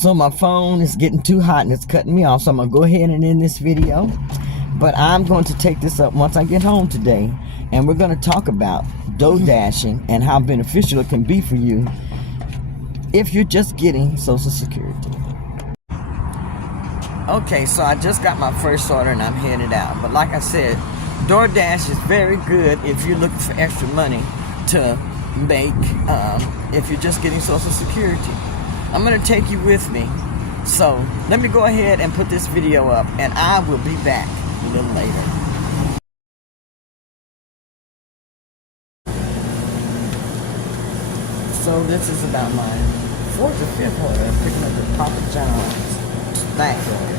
So my phone is getting too hot and it's cutting me off. So I'm going to go ahead and end this video. But I'm going to take this up once I get home today. And we're going to talk about DoughDashing and how beneficial it can be for you if you're just getting Social Security. Okay, so I just got my first order and I'm headed out. But like I said, DoorDash is very good if you're looking for extra money to make if you're just getting Social Security. I'm going to take you with me. So let me go ahead and put this video up and I will be back a little later. So this is about my 4th or 5th order. I'm picking up the Papa John's snack order.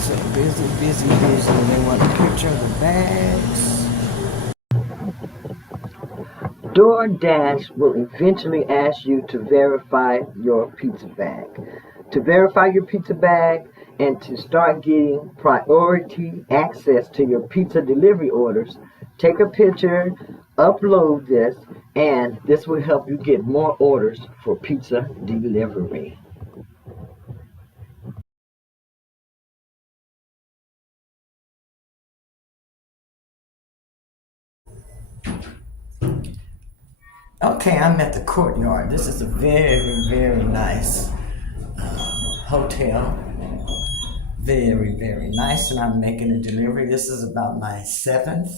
So busy. They want a picture of the bags. DoorDash will eventually ask you to verify your pizza bag. To verify your pizza bag and to start getting priority access to your pizza delivery orders, take a picture, upload this, and this will help you get more orders for pizza delivery. Okay, I'm at the Courtyard. This is a very nice hotel. Very nice, and I'm making a delivery. This is about my 7th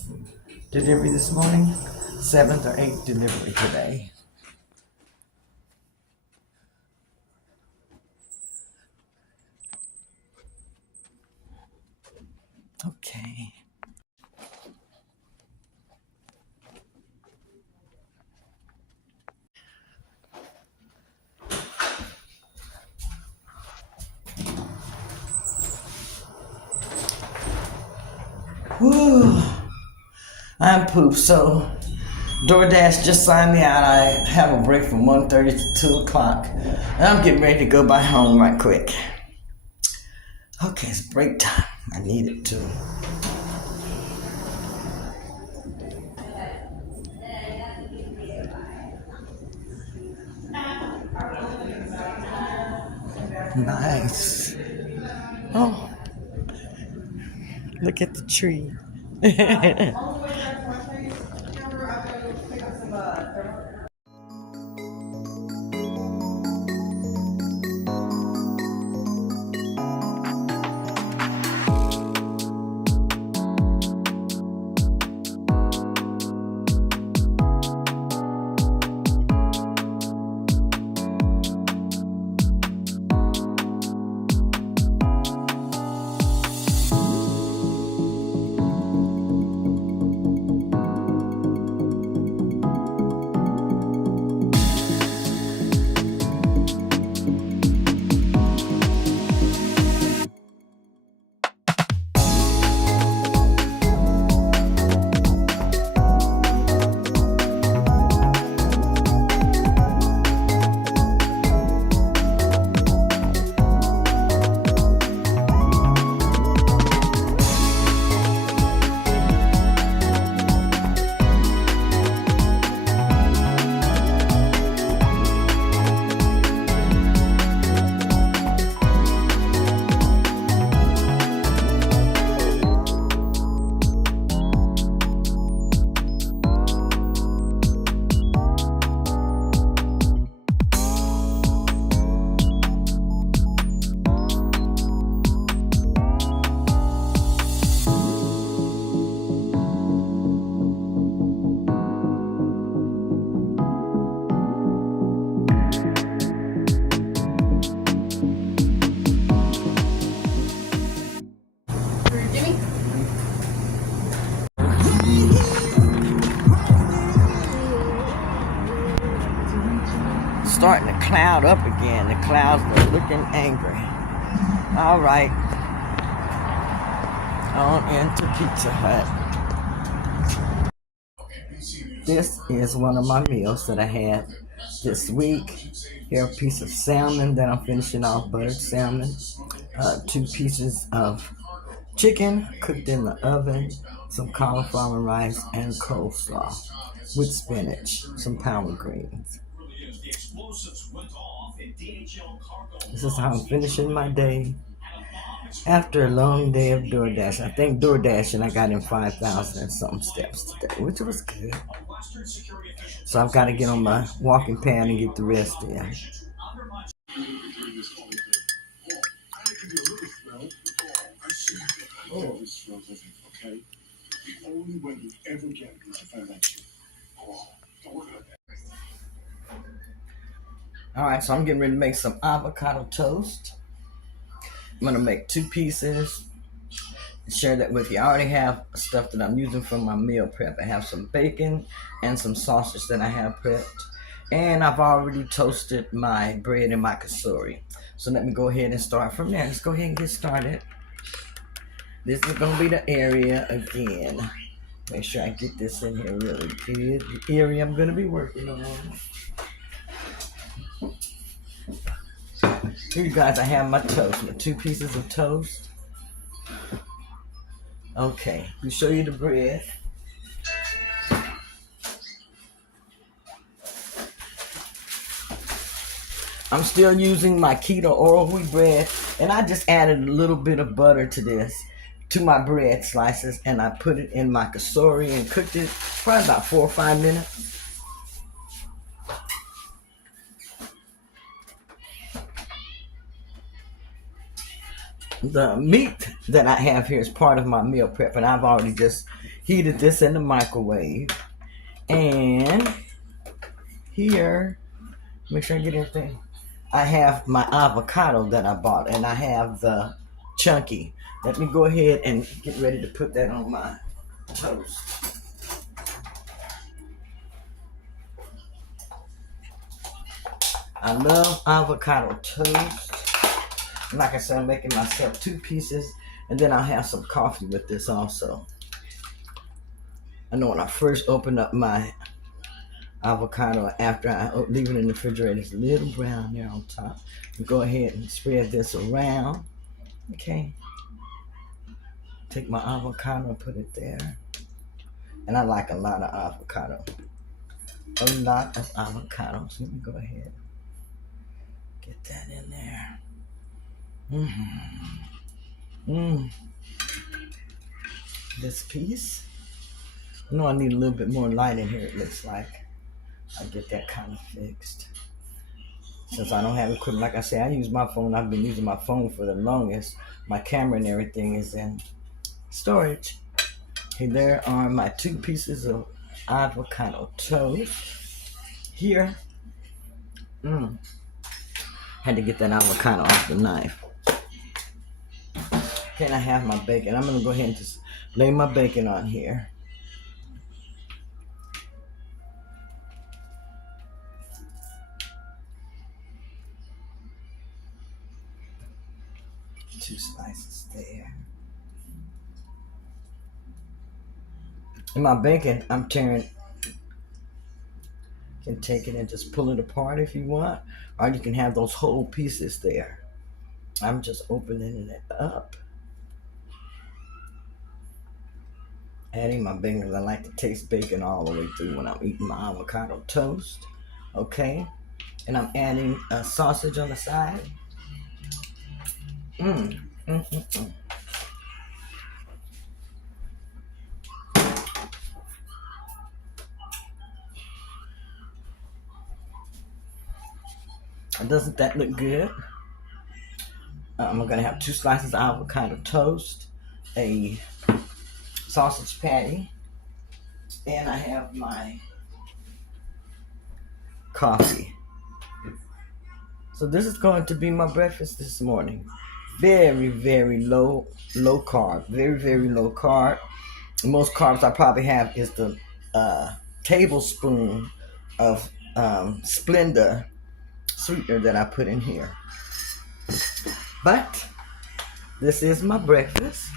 delivery this morning. 7th or 8th delivery today. Okay. Whew. I'm pooped, so DoorDash just signed me out. I have a break from 1:30 to 2 o'clock. And I'm getting ready to go by home right quick. Okay, it's break time. I need it too. Nice. Oh, look at the tree. Starting to cloud up again. The clouds are looking angry. All right. On into Pizza Hut. This is one of my meals that I had this week. Here, a piece of salmon that I'm finishing off, buttered salmon. 2 pieces of chicken cooked in the oven, some cauliflower rice, and coleslaw with spinach, some power greens. This is how I'm finishing my day after a long day of DoorDash. I think DoorDashing, I got in 5,000 and some steps today, which was good. So I've got to get on my walking pad and get the rest in. Oh. The only way you ever get is if I let you. Don't worry about that. Alright, so I'm getting ready to make some avocado toast. I'm going to make 2 pieces. Share that with you. I already have stuff that I'm using for my meal prep. I have some bacon and some sausage that I have prepped. And I've already toasted my bread and my kasuri. So let me go ahead and start from there. Let's go ahead and get started. This is going to be the area again. Make sure I get this in here really good. The area I'm going to be working on. Here you guys, I have my toast. My 2 pieces of toast. Okay, let me show you the bread. I'm still using my Keto oil wheat bread, and I just added a little bit of butter to this, to my bread slices, and I put it in my kasuri and cooked it probably about 4 or 5 minutes. The meat that I have here is part of my meal prep, and I've already just heated this in the microwave. And here, make sure I get everything. I have my avocado that I bought, and I have the chunky. Let me go ahead and get ready to put that on my toast. I love avocado toast. Like I said, I'm making myself 2 pieces, and then I'll have some coffee with this also. I know when I first opened up my avocado, after I leave it in the refrigerator, it's a little brown there on top. Go ahead and spread this around. Okay. Take my avocado and put it there. And I like a lot of avocado. A lot of avocados. Let me go ahead. Get that in there. This piece. I know I need a little bit more light in here, it looks like. I'll get that kind of fixed. Since I don't have equipment, like I say, I use my phone. I've been using my phone for the longest. My camera and everything is in storage. Okay, there are my 2 pieces of avocado toast. Here. Had to get that avocado off the knife. Okay, and I have my bacon. I'm going to go ahead and just lay my bacon on here. Two slices there. And my bacon, I'm tearing. You can take it and just pull it apart if you want, or you can have those whole pieces there. I'm just opening it up. Adding my bacon. I like to taste bacon all the way through when I'm eating my avocado toast. Okay. And I'm adding a sausage on the side. Doesn't that look good? I'm going to have 2 slices of avocado toast, a sausage patty, and I have my coffee. So this is going to be my breakfast this morning. Very, very low carb. Very, very low carb. The most carbs I probably have is the tablespoon of Splenda sweetener that I put in here. But this is my breakfast.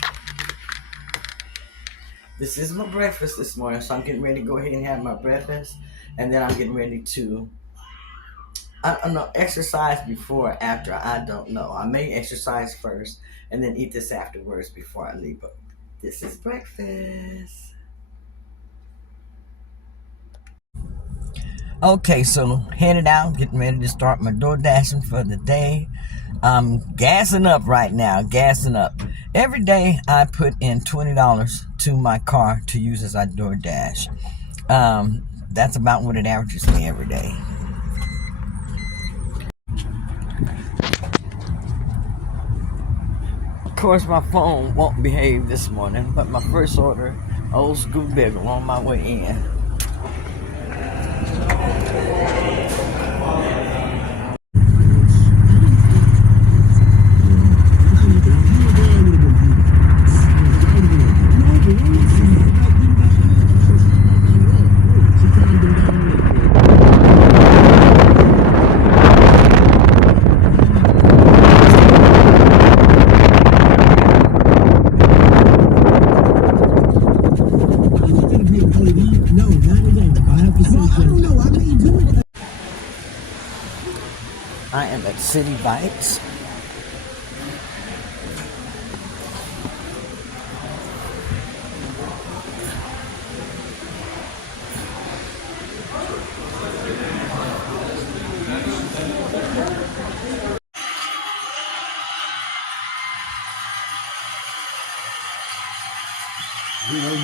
This is my breakfast this morning. So I'm getting ready to go ahead and have my breakfast. And then I'm getting ready to, I don't know, exercise before or after. I don't know. I may exercise first and then eat this afterwards before I leave. But this is breakfast. Okay, so headed out, getting ready to start my DoughDashing for the day. I'm gassing up right now, gassing up. Every day I put in $20 to my car to use as I DoorDash. That's about what it averages me every day. Of course, my phone won't behave this morning, but my first order, old school bagel on my way in. I am at City Bites. You know,